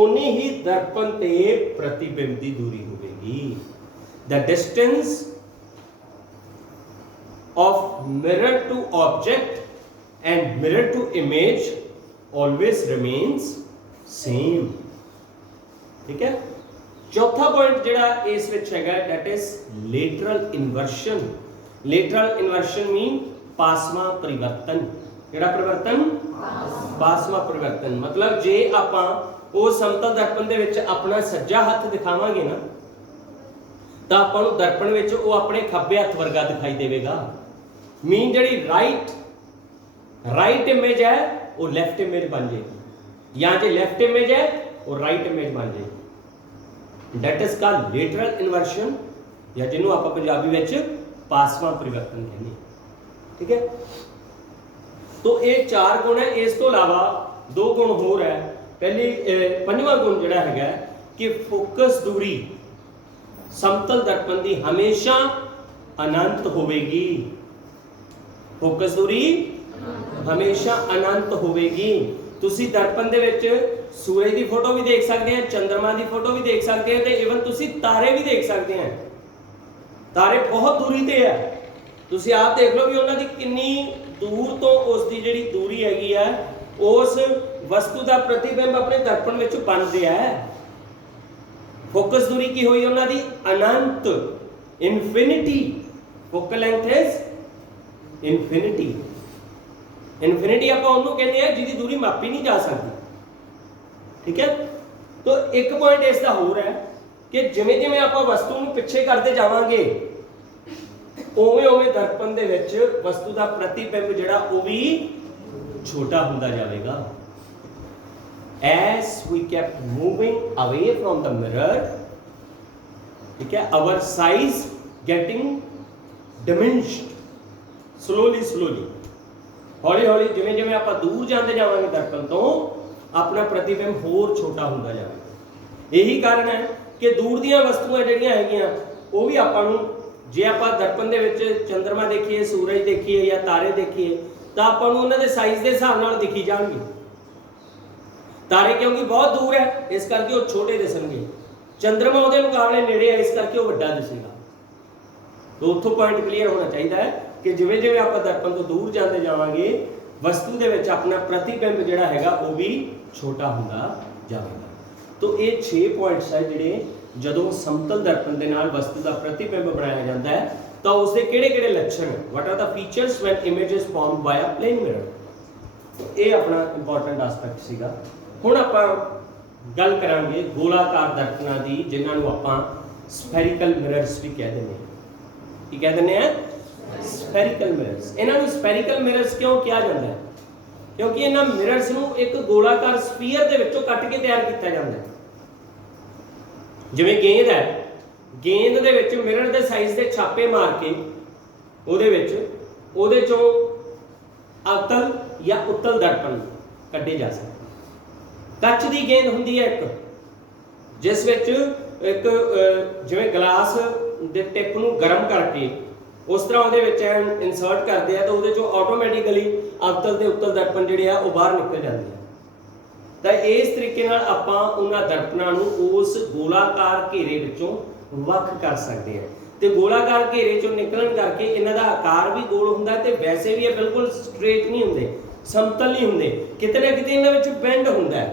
उन्नी ही दर्पण ते प्रतिबिंब की दूरी होगी। The distance of mirror to object and mirror to image always remains same. ठीक है? चौथा पॉइंट जिहड़ा इस विच हैगा that is lateral inversion. Lateral inversion mean पासवा परिवर्तन। केड़ा परिवर्तन? पासवा परिवर्तन। मतलब जे आपां वो समतल दर्पण दे विच अपना सज्जा हथ दिखावांगे ना तां आपां नूं दर्पण विच वो अपने खब्बे हथ वर्गा दिखाई देवेगा। मीन जिहड़ी राइट इमेज है वो लेफ्ट इमेज बन जाएगी, या जे लेफ्ट इमेज है वो राइट इमेज बन जाएगी। That is called lateral inversion, या जिन्हों आपां पंजाबी विच पासवा परिवर्तन कहते हैं। ठीक है? तो ये चार गुण है। इस तो अलावा दो गुण होर है। पहली पंजवां गुण जिहड़ा हैगा कि फोकस दूरी समतल दर्पण की हमेशा अनंत होवेगी। फोकस दूरी हमेशा अनंत होवेगी। तुसी दर्पण दे विच सूरज की फोटो भी देख सकते हैं, चंद्रमा की फोटो भी देख सकते हैं, तो इवन तुसी तारे भी देख सकते हैं। तारे बहुत दूरी ते है, तुसी आप देख लो भी उन्होंने कितनी दूर तो उसकी जिहड़ी दूरी हैगी है उस वस्तु का प्रतिबिंब अपने दर्पण विच बनते है। फोकस दूरी की हुई उन्होंने अनंत, infinity. Focal length is infinity. Infinity आपां उहनूं कहते हैं जिहदी दूरी मापी नहीं जा सकती। ठीक है? तो एक पॉइंट इसका होर है कि जिमें जिमें आप वस्तु को पिछे करते जावांगे उवें उवें दर्पण दे विच वस्तु का प्रतिबिंब जिहड़ा वो भी छोटा हुंदा जाएगा। As we kept moving away from the mirror, ठीक है, our size getting diminished slowly slowly, हौली हौली जिमें जिमें आप दूर जाते जावांगे दर्पण तो अपना प्रतिबिंब होर छोटा हुंदा जाएगा। यही कारण है कि दूर दीयां वस्तुआं जिहड़ियां हैगियां वो भी आपां नूं जे आप दर्पण दे विच चंद्रमा देखिए, सूरज देखिए या तारे देखिए तो आपां नूं उन्हां दे साइज़ दे हिसाब नाल दिखी जाणगे। तारे क्योंकि बहुत दूर है इस करके वो छोटे दिसणगे, चंद्रमा उहदे मुकाबले नेड़े है इस करके वो वड्डा दिसेगा। तो उत्थों पॉइंट क्लीयर होना चाहिए है कि जिवें जिवें आप दर्पण तो दूर जाते जावांगे वस्तु दे विच अपना प्रतिबिंब जिहड़ा हैगा वो भी छोटा हुंदा जावेगा। तो ये 6 पॉइंट्स है जिहड़े जदों समतल दर्पण दे नाल वस्तु का प्रतिबिंब बनाया जाता है तो उसके किहड़े-किहड़े लक्षण, what are the features when image is formed by a plane mirror. तो ये अपना इंपॉर्टेंट एस्पेक्ट सीगा। हुण आपां गल करांगे गोलाकार दर्पणां दी जिन्हां नूं आपां स्फेरिकल मिरर्स भी कह दिंदे हां। की कह दिंदे हां? Spherical mirrors. इन्हां नूं स्फेरिकल मिरर्स क्यों कहा जाता है? क्योंकि इन्हां मिरर्स नूं एक गोलाकार स्फीयर दे विचों कट के तैयार किया जाता है। जिवें गेंद है, गेंद दे विच मिरर दे साइज दे छापे मार के ਉਹਦੇ ਚੋਂ अवतल या उत्तल दर्पण कड्ढे जा सकते। कच की गेंद हुंदी है एक जिस विच एक जिवें गिलास दे टिप नूं गर्म करके उस तरह ਉਹਦੇ ਵਿੱਚ इंसर्ट करते हैं तो ਉਹਦੇ ਚੋਂ ऑटोमैटिकली अवतल ते उत्तल दर्पण जिहड़े आ ਉਹ बाहर निकल जाते हैं। तो इस तरीके नाल आपां उन्हां दर्पणां नूं उस गोलाकार घेरे विचों वख कर सकते हैं। तो गोलाकार घेरे चों निकलन करके इन्हां दा आकार भी गोल हुंदा है ते वैसे भी ये बिल्कुल स्ट्रेट नहीं हुंदे, समतल नहीं हुंदे, किते ना किते इन्हां विच बेंड हुंदा है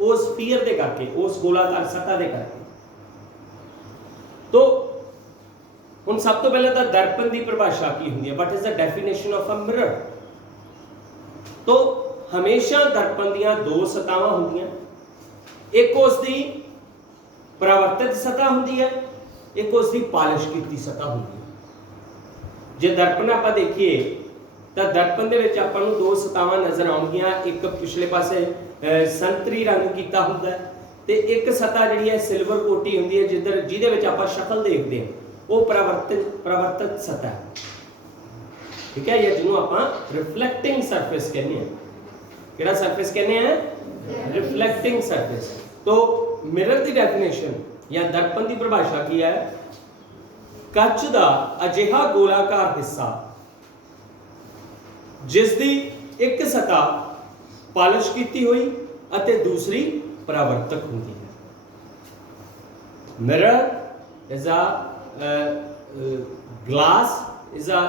उस स्फीयर दे करके, उस गोलाकार सतह दे करके। तो हुण सब तो पहले तो दर्पण की परिभाषा की हुंदी है, what is the definition of a mirror. तो हमेशा दर्पण दीयां दो सतहां हुंदियां, एक उसकी परावर्तित सतह हुंदी है, एक उसकी पॉलिश कीती सतह हुंदी है। जे दर्पण आपां देखिए तो दर्पण दे विच आपां नूं दो सतहां नज़र आउणगीआं, एक पिछले पासे संतरी रंग कीता हुंदा है ते एक सतह जिहड़ी है सिल्वर कोटी हुंदी है जिधर जिहदे विच आपां शक्ल देखदे हां वो परावर्तित सतह है, ठीक है, या जिन्हों आपां रिफ्लैक्टिंग सरफेस कहने हैं। किहड़ा सरफेस कहने हैं? रिफ्लैक्टिंग सरफेस। तो मिरर की डेफिनेशन या दर्पण की परिभाषा की है? कच का अजिहा गोलाकार हिस्सा जिसकी एक सतह पॉलिश की हुई अते दूसरी परावर्तक होती है। Mirror is a glass, is a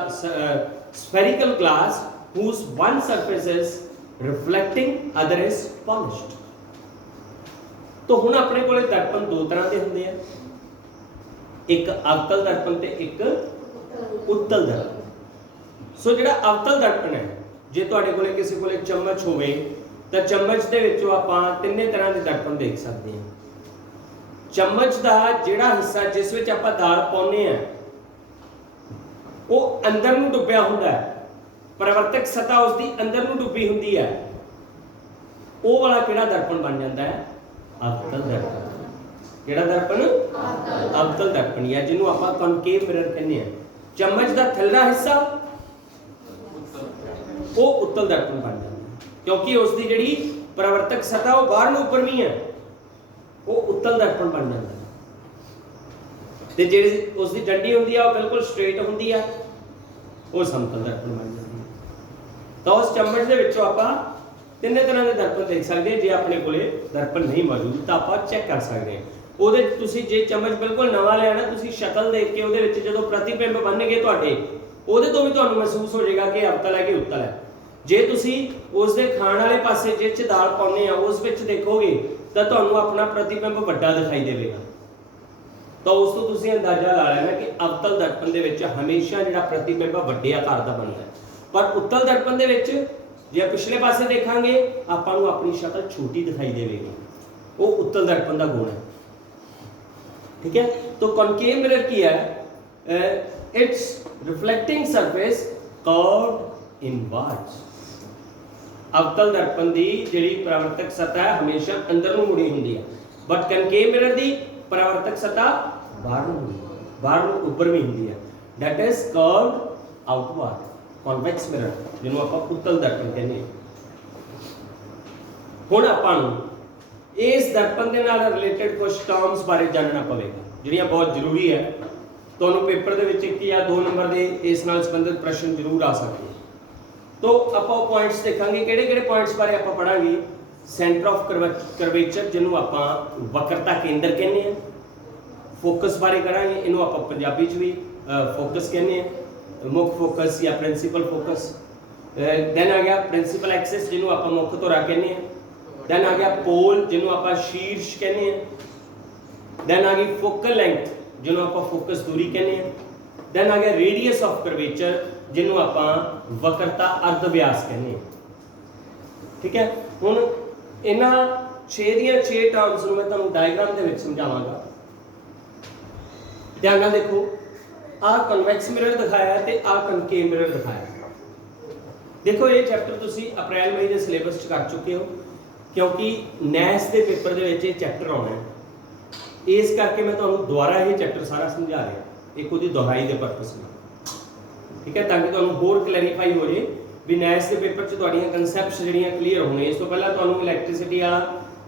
spherical glass whose one surface is reflecting, other is polished। तो हुण अपने कोले दर्पण दो तरह के होंगे हैं, एक अवतल दर्पण ते एक उत्तल दर्पण। सो जिहड़ा अवतल दर्पण है, जे तुहाडे कोले किसी कोले चम्मच होवे तो चम्मच दे विचों आपां तिन्ने तरह के दर्पण देख सकते हैं। चम्मच का जिहड़ा हिस्सा जिस विच आपां दाल पाउने हैं वो अंदर नूं डुब्बिया हुंदा है, परावर्तक सतह उसकी अंदर नूं डुब्बी हुंदी है, वो वाला किहड़ा दर्पण बन जाता है? अवतल दर्पण। किहड़ा दर्पण? अवतल दर्पण, या जिन्हों आपां कॉनकेव मिरर कहने हैं। चम्मच का थल्ला हिस्सा वो उत्तल दर्पण बन जाता है क्योंकि उसकी जिहड़ी परावर्तक सतह वो बाहर नूं उपर नहीं है, वो उत्तल दर्पण बन जाता है। ते जिहड़ी उसकी डंडी हुंदी है वो बिल्कुल स्ट्रेट हुंदी है, वो समतल दर्पण बन जाती है। तो उस चम्मच दे विचों आपां तिन्ने तरह के दर्पण देख सकते हैं। जे अपने कोले दर्पण नहीं मौजूद तो आपां चैक कर सकते हैं। ਉਹਦੇ ਤੁਸੀਂ ਜੇ ਚਮਚ ਬਿਲਕੁਲ ਨਵਾਂ ਲਿਆ ਨਾ, ਤੁਸੀਂ ਸ਼ਕਲ ਦੇਖ ਕੇ ਉਹਦੇ ਵਿੱਚ ਜਦੋਂ ਪ੍ਰਤੀਬਿੰਬ ਬਣਨਗੇ ਤੁਹਾਡੇ, ਉਹਦੇ ਤੋਂ ਵੀ ਤੁਹਾਨੂੰ ਮਹਿਸੂਸ ਹੋ ਜਾਏਗਾ ਕਿ ਅਵਤਲ ਹੈ ਕਿ ਉੱਤਲ ਹੈ। ਜੇ ਤੁਸੀਂ ਉਸ ਦੇ ਖਾਣ ਵਾਲੇ ਪਾਸੇ ਜਿਸ 'ਚ ਦਾਲ ਪਾਉਂਦੇ ਆ ਉਸ ਵਿੱਚ ਦੇਖੋਗੇ ਤਾਂ ਤੁਹਾਨੂੰ ਆਪਣਾ ਪ੍ਰਤੀਬਿੰਬ ਵੱਡਾ ਦਿਖਾਈ ਦੇਵੇਗਾ। ਤਾਂ ਉਸ ਤੋਂ ਤੁਸੀਂ ਅੰਦਾਜ਼ਾ ਲਾ ਲੈਣਾ ਕਿ ਅਵਤਲ ਦਰਪਣ ਦੇ ਵਿੱਚ ਹਮੇਸ਼ਾ ਜਿਹੜਾ ਪ੍ਰਤੀਬਿੰਬ ਵੱਡੇ ਆਕਾਰ ਦਾ ਬਣਦਾ ਹੈ, ਪਰ ਉੱਤਲ ਦਰਪਣ ਦੇ ਵਿੱਚ ਜੇ ਪਿਛਲੇ ਪਾਸੇ ਦੇਖਾਂਗੇ ਆਪਾਂ ਨੂੰ ਆਪਣੀ ਸ਼ਕਲ ਛੋਟੀ ਦਿਖਾਈ ਦੇਵੇਗੀ। वो उत्तल दर्पण का गुण है। ठीक है, तो कॉनकेव मिरर की है, it's reflecting surface curved inwards. अवतल दर्पण की जिहड़ी परावर्तक सतह है हमेशा अंदर नूं मुड़ी हुंदी है, बट कनकेव मिरर की परावर्तक सतह बाहर नूं हुंदी है, बाहर नूं उभरवी हुंदी है, that is curved outward. Convex mirror जिन्हों आपां उत्तल दर्पण कहते हैं। हुण आपां नूं इस दर्पण के नाल रिलेटेड कुछ टर्म्स बारे जानना पवेगा जिहड़ियां बहुत जरूरी है। तुहानूं पेपर दे विच 1 या 2 नंबर के इस नाल संबंधित प्रश्न जरूर आ सकते हैं। तो आपां पॉइंट्स देखांगे, किहड़े-किहड़े पॉइंट्स बारे आपां पढ़ांगे। सेंटर ऑफ करवेचर जिन्हों आपां वक्रता केंद्र कहने हैं, फोकस बारे करांगे, इनू आपां पंजाबी च भी फोकस कहने हैं, मुख फोकस या प्रिंसीपल फोकस। दैन आ गया प्रिंसीपल एक्सिस जिन्हों आपां मुख धुरा कहने हैं। दैन आ गया पोल जिन्हों आपां शीर्ष कहने हैं। दैन आ गई फोकल लेंथ जिन्हों आपां फोकस दूरी कहने हैं। दैन आ गया रेडियस ऑफ करवेचर जिन्हों आपां वक्रता अर्ध व्यास कहने हैं। ठीक है, हुण इन्हां 6 ਦੀਆਂ 6 टर्म्स ਨੂੰ मैं ਤੁਹਾਨੂੰ डायग्राम ਦੇ ਵਿੱਚ ਸਮਝਾਵਾਂਗਾ। ध्यान ਨਾਲ देखो, ਆਹ ਕਨਵੈਕਸ ਮਿਰਰ ਦਿਖਾਇਆ ਹੈ ਤੇ ਆਹ ਕਨਕੇਵ ਮਿਰਰ ਦਿਖਾਇਆ ਹੈ। देखो ये चैप्टर ਤੁਸੀਂ ਅਪ੍ਰੈਲ ਮਈ ਦੇ ਸਿਲੇਬਸ 'ਚ ਕਰ ਚੁੱਕੇ ਹੋ, क्योंकि नैस के पेपर ਦੇ ਵਿੱਚ ਇਹ ਚੈप्टर ਆਉਣਾ ਹੈ। ਇਸ ਕਰਕੇ मैं ਤੁਹਾਨੂੰ ਦੁਬਾਰਾ ਇਹ ਚੈप्टर ਸਾਰਾ ਸਮਝਾ ਰਿਹਾ, ਇੱਕ ਉਹਦੀ ਦੁਹਰਾਈ ਦੇ ਪਰਪਸ ਨਾਲ। ठीक है, ताकि ਤੁਹਾਨੂੰ ਹੋਰ ਕਲੈਰੀਫਾਈ ਹੋ ਜੇ ਵੀ ਨੈਸ ਦੇ ਪੇਪਰ 'ਚ ਤੁਹਾਡੀਆਂ ਕਨਸੈਪਟਸ ਜਿਹੜੀਆਂ ਕਲੀਅਰ ਹੋਣੇ। ਇਸ ਤੋਂ ਪਹਿਲਾਂ ਤੁਹਾਨੂੰ ਇਲੈਕਟ੍ਰਿਸਿਟੀ ਵਾਲਾ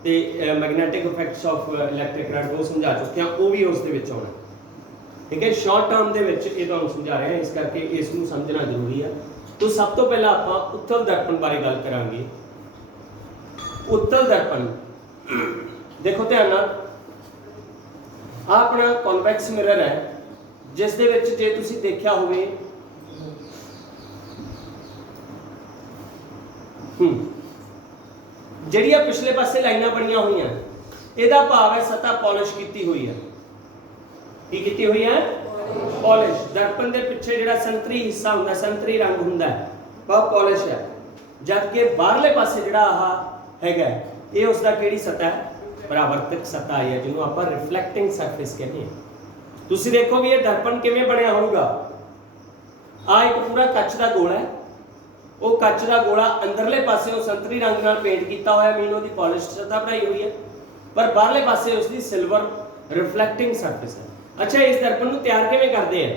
ਤੇ magnetic effects of electric current ਉਹ ਸਮਝਾ ਚੁੱਕੇ ਹਾਂ, ਉਹ ਵੀ ਉਸ ਦੇ ਵਿੱਚ ਆਉਣਾ। ठीक है, शॉर्ट टर्म ਦੇ ਵਿੱਚ ਇਹ ਤੁਹਾਨੂੰ ਸਮਝਾ ਰਹੇ ਹਾਂ, ਇਸ ਕਰਕੇ ਇਸ ਨੂੰ ਸਮਝਣਾ ਜ਼ਰੂਰੀ ਹੈ। तो सब तो पहला आप उत्तल दर्पण बारे गल करांगे। उत्तल दर्पण देखो ध्यान नाल, आ अपना कॉन्वैक्स मिरर है जिस दे विच जे तुसीं देखिया होवे ਜਿਹੜੀਆਂ पिछले पासे लाइनां बणियां होईयां, ਇਹਦਾ भाव है सतह पॉलिश कीती हुई है। की कीती हुई है? पॉलिश। दर्पण के पिछे जिहड़ा संतरी हिस्सा हुंदा, संतरी रंग हुंदा है, वह पॉलिश है। जबकि बाहरले पासे जिहड़ा आह हैगा ये उसका किहड़ी सतह है? परावर्तक सतह है, जिन्हों आपां रिफ्लैक्टिंग सरफेस कहते हैं। तुसीं देखो भी ये दर्पण किवें बनिया होगा। आ एक पूरा कच्च का गोला है, वो कच्च का गोला अंदरले पासे संतरी रंग नाल पेंट किया होया, मीन उसकी पॉलिश सतह बनाई हुई है, पर बाहरले पासे उसकी सिल्वर रिफ्लैक्टिंग सरफेस है। अच्छा, इस दर्पण को तैयार किवें करते हैं,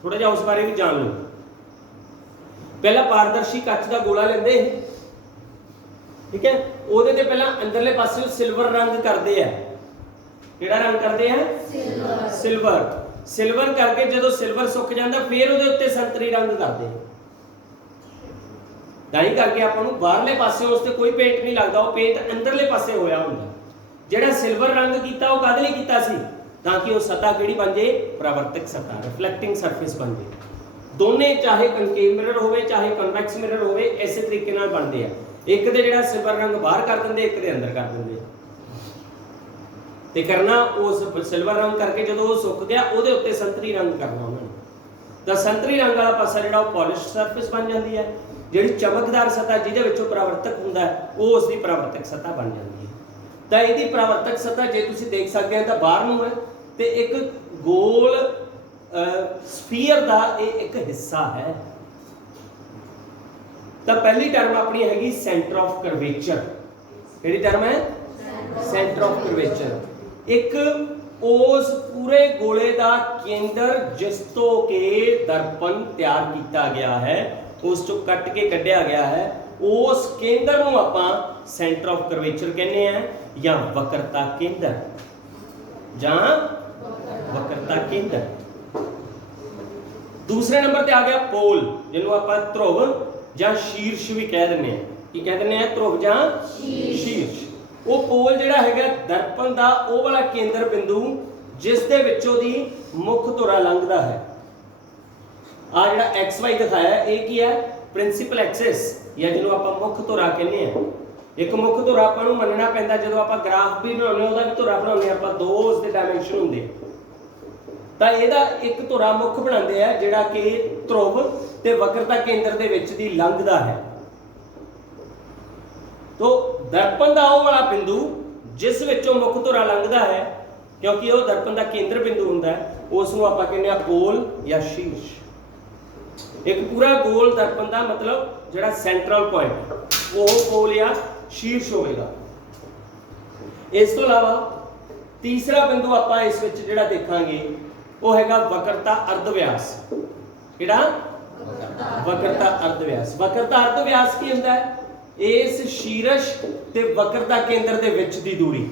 थोड़ा जिहा उस बारे भी जान लो। पहला पारदर्शी कच्च का गोला लेंदे, ठीक है, ਉਹਦੇ ਤੇ ਪਹਿਲਾਂ ਅੰਦਰਲੇ ਪਾਸੇ ਸਿਲਵਰ ਰੰਗ ਕਰਦੇ ਆ। ਕਿਹੜਾ ਰੰਗ ਕਰਦੇ ਆ? ਸਿਲਵਰ। ਸਿਲਵਰ ਸਿਲਵਰ ਕਰਕੇ ਜਦੋਂ ਸਿਲਵਰ ਸੁੱਕ ਜਾਂਦਾ ਫਿਰ ਉਹਦੇ ਉੱਤੇ ਸੰਤਰੀ ਰੰਗ ਕਰਦੇ ਆ। ਦਾਈ ਕਰਕੇ ਆਪਾਂ ਨੂੰ ਬਾਹਰਲੇ ਪਾਸੇ ਉਸ ਤੇ ਕੋਈ ਪੇਂਟ ਨਹੀਂ ਲੱਗਦਾ, ਉਹ ਪੇਂਟ ਅੰਦਰਲੇ ਪਾਸੇ ਹੋਇਆ ਹੁੰਦਾ। ਜਿਹੜਾ ਸਿਲਵਰ ਰੰਗ ਕੀਤਾ ਉਹ ਕਾਹਦੇ ਲਈ ਕੀਤਾ ਸੀ? ਤਾਂ ਕਿ ਉਹ ਸਤਹ ਕਿਹੜੀ ਬਣ ਜੇ? ਪਰਾਵਰਤਕ ਸਤਹ, ਰਿਫਲੈਕਟਿੰਗ ਸਰਫੇਸ ਬਣ ਜੇ। ਦੋਨੇ ਚਾਹੇ ਕਨਕੇਵ ਮਿਰਰ ਹੋਵੇ ਚਾਹੇ ਕਨਵੈਕਸ ਮਿਰਰ ਹੋਵੇ ਇਸੇ ਤਰੀਕੇ ਨਾਲ ਬਣਦੇ ਆ। एक दे जिहड़ा सिल्वर रंग बाहर कर देंगे, एक दे अंदर कर देंगे। ते करना उस सिल्वर रंग करके जो सुक गया उहदे उत्ते संतरी रंग करना उन्होंने। तो संतरी रंग वाला पासा जिहड़ा पॉलिश सरफेस बन जाती है, जिहड़ी चमकदार सतह जिहदे विचों परावर्तक हुंदा है वो उसकी परावर्तक सतह बन जाती है। तो इहदी परावर्तक सतह जे तुसीं देख सकते हैं तो बाहर नूं है ते एक गोल स्फीयर का एक हिस्सा है। तो पहली टर्म अपनी हैगी सेंटर ऑफ करवेचर। केड़ी टर्म है? Centre of curvature. एक उस पूरे गोले का केंद्र जिस तो के दर्पण तैयार किया गया है, उस चो कट के कढ़िया गया है, उस केंद्र नूं आपां सेंटर ऑफ करवेचर कहने हैं या वक्रता केंद्र जां वक्रता केंद्र। दूसरे नंबर ते आ गया पोल, जिन्हों आपां ध्रुव ਜਾਂ शीर्ष भी कह ਦਿੰਦੇ ਆ। ਕੀ ਕਹਿ ਦਿੰਦੇ ਆ? ਧਰੁਵ ਜਾਂ शीर्ष। ਉਹ ਪੋਲ ਜਿਹੜਾ ਹੈਗਾ ਦਰਪਣ ਦਾ ਉਹ ਵਾਲਾ ਕੇਂਦਰ ਬਿੰਦੂ ਜਿਸ ਦੇ ਵਿੱਚੋਂ ਦੀ ਮੁੱਖ ਧੁਰਾ ਲੰਘਦਾ ਹੈ। ਆ ਜਿਹੜਾ XY ਦਿਖਾਇਆ ਇਹ ਕੀ ਹੈ? ਪ੍ਰਿੰਸੀਪਲ ਐਕਸਿਸ ਜਾਂ ਜਿਹਨੂੰ ਆਪਾਂ ਮੁੱਖ ਧੁਰਾ ਕਹਿੰਦੇ ਆ। ਇੱਕ ਮੁੱਖ ਧੁਰਾ ਆਪਾਂ ਨੂੰ ਮੰਨਣਾ ਪੈਂਦਾ, ਜਦੋਂ ਆਪਾਂ ਗ੍ਰਾਫ ਵੀ ਬਣਾਉਂਦੇ ਉਹਦਾ ਵੀ ਧੁਰਾ ਬਣਾਉਂਦੇ ਆਪਾਂ, ਦੋ ਉਸ ਦੇ ਡਾਇਮੈਂਸ਼ਨ ਹੁੰਦੇ। ਤਾਂ ਇਹਦਾ ਇੱਕ ਧੁਰਾ ਮੁੱਖ ਬਣਾਉਂਦੇ ਆ ਜਿਹੜਾ ਕਿ ਧਰੁਵ ਤੇ ਵਕਰਤਾ ਕੇਂਦਰ ਦੇ ਵਿੱਚ ਦੀ ਲੰਘਦਾ ਹੈ। तो दर्पण का वो वाला बिंदु ਜਿਸ ਵਿੱਚੋਂ ਮੁੱਖ ਧੁਰਾ ਲੰਘਦਾ ਹੈ, क्योंकि वो दर्पण का केंद्र बिंदु होंगे, उसनों आपां कहने आ पोल या शीर्ष। एक पूरा गोल दर्पण का मतलब जिहड़ा सेंट्रल पॉइंट वो पोल या शीर्ष होगा। इस तो इलावा तीसरा बिंदु आपां इस विच जिहड़ा देखांगे वो हैगा वक्रता अर्धव्यास। किहड़ा वक्रता अर्धव्यास। वक्रता अर्धव्यास की हुंदा है? इस शीर्ष ते वक्रता केंद्र दे विच दी दूरी।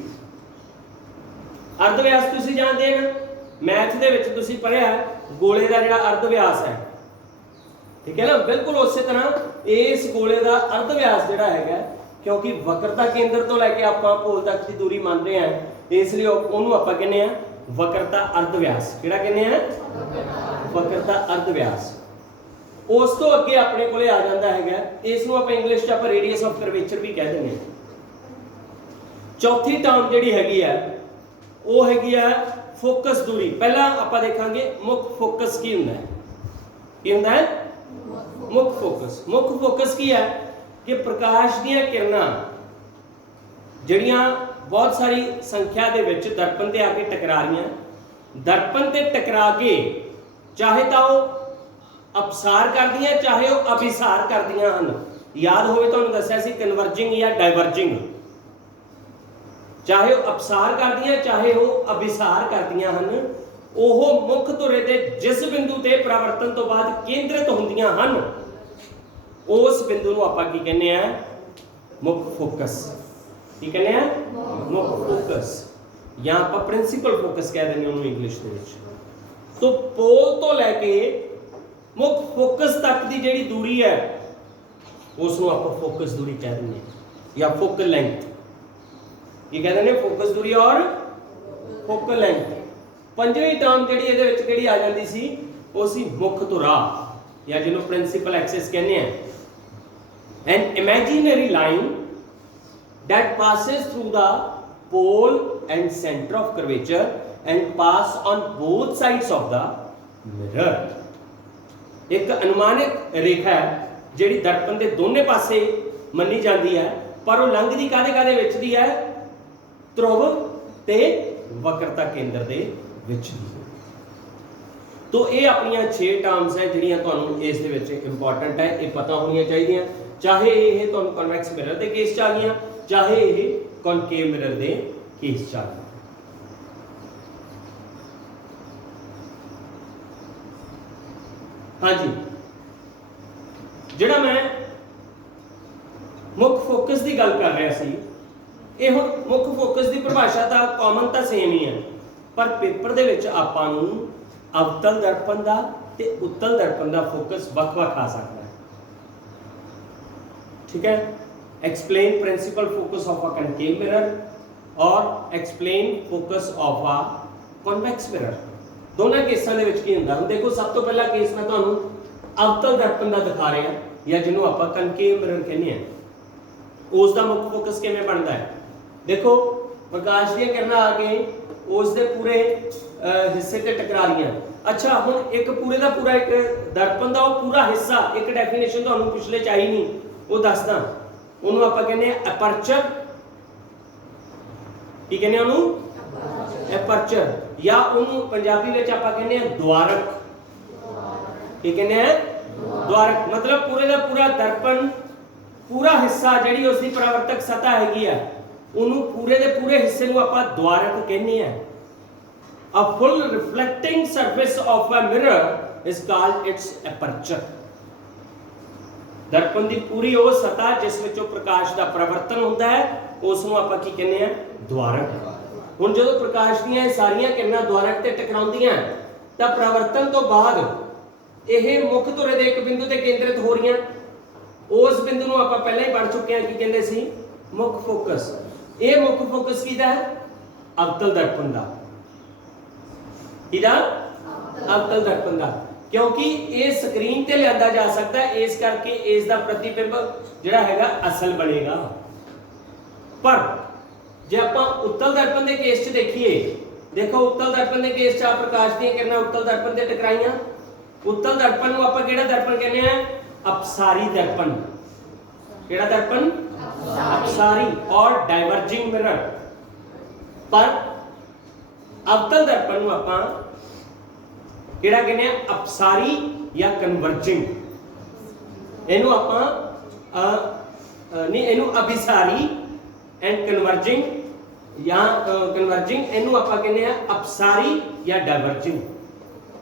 अर्धव्यास तुसीं जानते हैं ना, मैथ दे विच तुसीं पढ़िया गोले का जिहड़ा अर्धव्यास है, ठीक है ना, बिल्कुल उसी तरह इस गोले का अर्धव्यास जिहड़ा हैगा, क्योंकि वक्रता केंद्र तो लैके आपां पोल तक की दूरी मान रहे हैं, इसलिए उहनूं आपां कहने आ वक्रता अर्धव्यास। किहड़ा कहने आ? वक्रता अर्धव्यास। उस तो अगे अपने कोले आ जाता है, इसनूं आपां इंग्लिश च आपां रेडियस ऑफ कर्वेचर भी कह दिंदे हां। चौथी टर्म जिहड़ी हैगी है वो हैगी है फोकस दूरी। पहला आपां देखांगे मुख फोकस की हुंदा है। की हुंदा है? मुख फोकस। मुख फोकस की है कि प्रकाश दीयां किरणां जिहड़ियां बहुत सारी संख्या दे विच दर्पण ते आके टकरा रहीआं, दर्पण ते टकरा के चाहे तो वो अपसार करदियां चाहे वो अभिसार करदियां हन। याद होवे तुहानूं दस्सिया सी कन्वर्जिंग या डाइवर्जिंग। चाहे वो अपसार करदियां चाहे वो अभिसार करदियां हन, ओह मुख धुरे दे जिस बिंदु ते परावर्तन तो बाद केंद्रित होंदियां हन, उस बिंदु नूं आपां की कहने आ? मुख फोकस। की कहने आ? मुख फोकस या आपां प्रिंसिपल फोकस कह दिंदे उहनूं इंग्लिश दे विच। तो पोल तो लैके मुख फोकस तक की जिहड़ी दूरी है उसनूं आपां फोकस दूरी कह दिंदे या फोकल लेंथ। ये कहते हैं फोकस दूरी और फोकल लेंथ। पंजवीं टर्म जिहड़ी इहदे विच किहड़ी आ जांदी सी, वो सी मुख धुरा या जिन्हों प्रिंसिपल एक्सिस कहने हैं। An imaginary line that passes through the pole and centre of curvature and pass on both sides of the mirror. एक अनुमानित रेखा है जिहड़ी दर्पण दे दोने पासे मन्नी जाती है, पर वो लंघदी काहदे विच दी है? ध्रुव ते वक्रता केंद्र दे विच दी। तो ये अपनियां 6 टर्म्स है जिहड़ियां तुहानूं इस दे विच इंपॉर्टेंट है, ये पता होनियां चाहिए, चाहे ये तुहानूं कन्वैक्स मिरर दे केस च आ गईयां चाहे ये कॉनकेव मिरर दे केस च आ गईयां। हाँ जी, जिहड़ा मैं मुख फोकस की गल कर रहा सी, ਇਹ ਹੁਣ ਮੁੱਖ ਫੋਕਸ ਦੀ ਪਰਿਭਾਸ਼ਾ ਤਾਂ ਕਾਮਨ ਤਾਂ ਸੇਮ ਹੀ ਹੈ, ਪਰ ਪੇਪਰ ਦੇ ਵਿੱਚ ਆਪਾਂ ਨੂੰ ਅਵਤਲ ਦਰਪਣ ਦਾ ਤੇ ਉੱਤਲ ਦਰਪਣ ਦਾ ਫੋਕਸ ਵੱਖ-ਵੱਖ ਆ ਸਕਦਾ ਹੈ। ਠੀਕ ਹੈ, explain principal focus of a concave mirror और explain focus of a convex mirror. दोनों केसां दे विच की हुंदा? हुण देखो, सब तो पहला केस मैं तुहानूं अवतल दर्पण दा दिखा रहा या जिन्हों आपां कनकेव मिरर कहने हैं। उस दा मुख फोकस किवें बनदा है? देखो, प्रकाश दी किरणां आके उस दे पूरे हिस्से ते टकरा रहीआं। अच्छा, हुण एक पूरे दा पूरा एक दर्पण दा पूरा हिस्सा, एक डेफिनेशन तुहानूं पिछले च आई नहीं, वो दसदा। ਉਹਨੂੰ ਆਪਾਂ ਕਹਿੰਦੇ ਆ ਅਪਰਚਰ। ਕੀ ਕਹਿੰਦੇ ਆ ਉਹਨੂੰ? ਅਪਰਚਰ। ਜਾਂ ਉਹਨੂੰ ਪੰਜਾਬੀ ਵਿੱਚ ਆਪਾਂ ਕਹਿੰਦੇ ਆ ਦੁਆਰਕ। ਕੀ ਕਹਿੰਦੇ ਆ? ਦੁਆਰਕ। ਮਤਲਬ ਪੂਰੇ ਦਾ ਪੂਰਾ ਦਰਪਣ, ਪੂਰਾ ਹਿੱਸਾ ਜਿਹੜੀ ਉਸ ਦੀ ਪਰਾਵਰਤਕ ਸਤ੍ਹਾ ਹੈਗੀ ਆ, ਉਹਨੂੰ ਪੂਰੇ ਦੇ ਪੂਰੇ ਹਿੱਸੇ ਨੂੰ ਆਪਾਂ ਦੁਆਰਕ ਕਹਿੰਦੇ ਆ। A full reflecting surface of a mirror is called its aperture। दर्पण की पूरी वो सतह जिस विचों प्रकाश का परिवर्तन होता है उसनूं आपां की कहने हैं? द्वारक। हुण जदों प्रकाश दीयां सारियां किरणां द्वारक ते टकराउंदियां तां परिवर्तन तो बाद यह मुख धुरे दे एक बिंदु ते केंद्रित हो रहीआं। उस बिंदु नूं आपां पहलां ही पढ़ चुके हैं, की कहंदे सी? मुख फोकस। ये मुख फोकस किहदा है? अवतल दर्पण दा। किहदा? अवतल दर्पण दा। क्योंकि ये स्क्रीन ते लिया जा सकता है, इस करके इसका प्रतिबिंब जिहड़ा हैगा असल बनेगा। पर जे आपां उत्तल दर्पण के केस च देखिए, देखो उत्तल दर्पण के केस च प्रकाश दी किरणां उत्तल दर्पण ते टकराईआं। उत्तल दर्पण नूं आपां किहड़ा दर्पण कहने हैं? अपसारी दर्पण। किहड़ा दर्पण? अपसारी। और डाइवर्जिंग मिरर। पर अवतल दर्पण नूं आपां किहड़ा कहने आ, अपसारी या कन्वर्जिंग, इहनूं आपां नहीं इहनूं अभिसारी एंड कन्वर्जिंग या कन्वर्जिंग, इहनूं आपां कहने आ अपसारी या डाइवर्जिंग।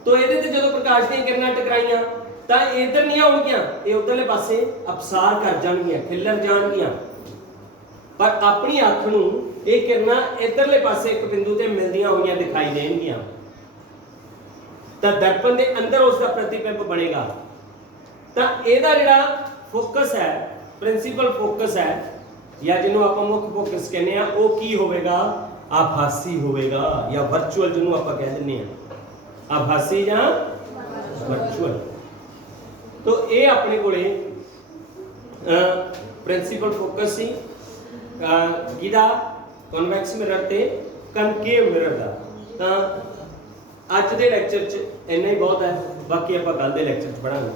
तो इहदे ते जदों प्रकाश दीयां किरणां टकराईयां तां इधर नहीं आउणगीਆਂ, ਇਹ उधरले पासे अपसार कर जाणगीਆਂ, खिलर जाणगीਆਂ, पर अपनी अख नूं ਇਹ किरणां इधरले पासे एक बिंदु ते मिलदियां होईयां दिखाई देणगीਆਂ, तां दर्पण दे अंदर उसका प्रतिबिंब बनेगा। तां ਇਹਦਾ ਜਿਹੜਾ फोकस है, प्रिंसीपल फोकस है या जिन्हों आप मुख्य फोकस कहने हैं, वो की होवेगा, आभासी होवेगा या वर्चुअल जिन्हों आप कह दिंदे हैं, आभासी या वर्चुअल। तो ये अपने कोले प्रिंसीपल फोकस सी किदा कन्वैक्स मिरर ते कनकेव मिरर दा। तां अज दे लैक्चर च इन्ना ही बहुत है, बाकी आप कल दे लैक्चर च पढ़ांगे।